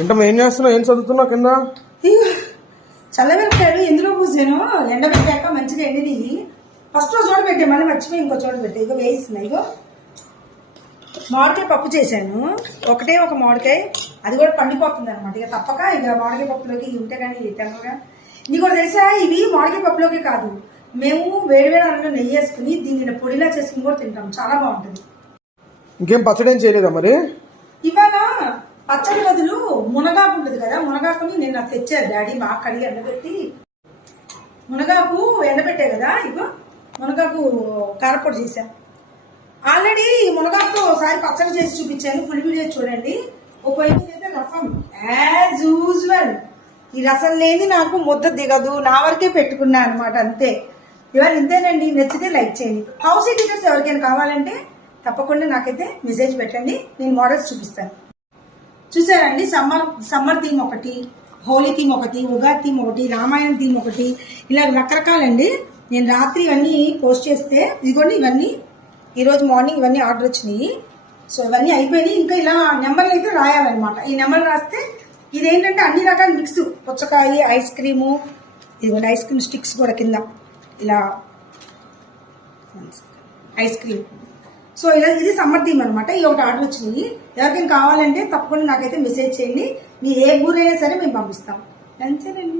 ఏంటమ్మా ఏం చేస్తున్నావు? ఏం చదువుతున్నావు? కింద చల్లబెట్టాడు. ఎందులో పూసాను ఎండబెట్టాక మంచిగా ఎండిని ఫస్ట్ చోట పెట్టే మళ్ళీ మర్చిపోయి ఇంకో చోట పెట్టే. ఇగో వేయిస్తున్నాయి. ఇగో మామిడికాయ పప్పు చేశాను. ఒకటే ఒక మామిడికాయ, అది కూడా పండిపోతుంది అనమాట. ఇక తప్పక ఇక మామిడికాయ పప్పులోకి ఉంటే కానీ తెల్లగా. నీకు కూడా తెలుసా, ఇవి మామిడికాయ పప్పులోకి కాదు, మేము వేడివేడి అన్నంలో నెయ్యి వేసుకుని దీన్ని పొడిలా చేసుకుని కూడా తింటాం. చాలా బాగుంటుంది. ఇంకేం పచ్చడి ఏం చేయలేదా మరి? ఇవాళ పచ్చడి బదులు మునగాకు ఉంటుంది కదా, మునగాకుని నేను నాకు తెచ్చారు డాడీ. బాగా కడిగి ఎండబెట్టి మునగాకు ఎండబెట్టే కదా, ఇగో మునగాకు కారపొడి చేశాను. ఆల్రెడీ మునగాకుతో ఒకసారి పచ్చడి చేసి చూపించాను, ఫుల్ వీడియో చూడండి. ఒక పొయ్యి మీద అయితే రసం యాజ్ యూజువల్. ఈ రసం లేని నాకు ముద్ద దిగదు, నా వరకే పెట్టుకున్నా అనమాట, అంతే. ఇవాళ ఇంతేనండి. నచ్చితే లైక్ చేయండి. హౌస్ డీటెయిల్స్ ఎవరికైనా కావాలంటే తప్పకుండా నాకైతే మెసేజ్ పెట్టండి, నేను మోడల్స్ చూపిస్తాను. చూసారండి, సమ్మర్ థీమ్ ఒకటి, హోలీ థీమ్ ఒకటి, ఉగాది థీమ్ ఒకటి, రామాయణం థీమ్ ఒకటి, ఇలా రకరకాలండి. నేను రాత్రి ఇవన్నీ పోస్ట్ చేస్తే ఇదిగోండి, ఇవన్నీ ఈరోజు మార్నింగ్ ఇవన్నీ ఆర్డర్ వచ్చినాయి. సో ఇవన్నీ అయిపోయినాయి. ఇంకా ఇలా నెంబర్లు అయితే రాయాలన్నమాట. ఈ నెంబర్లు రాస్తే ఇదేంటంటే అన్ని రకాల మిక్స్, పుచ్చకాయ, ఐస్ క్రీము, ఇదిగోండి ఐస్ క్రీమ్ స్టిక్స్ కూడా కింద ఇలా ఐస్ క్రీమ్. సో ఇలా ఇది సమ్మర్ థీమ్ అనమాట. ఈ ఒకటి ఆర్డర్ వచ్చినాయి. ఎవరికైనా కావాలంటే తప్పకుండా నాకైతే మెసేజ్ చేయండి. మీ ఏ ఊరైనా సరే మేము పంపిస్తాం. అంతేనండి.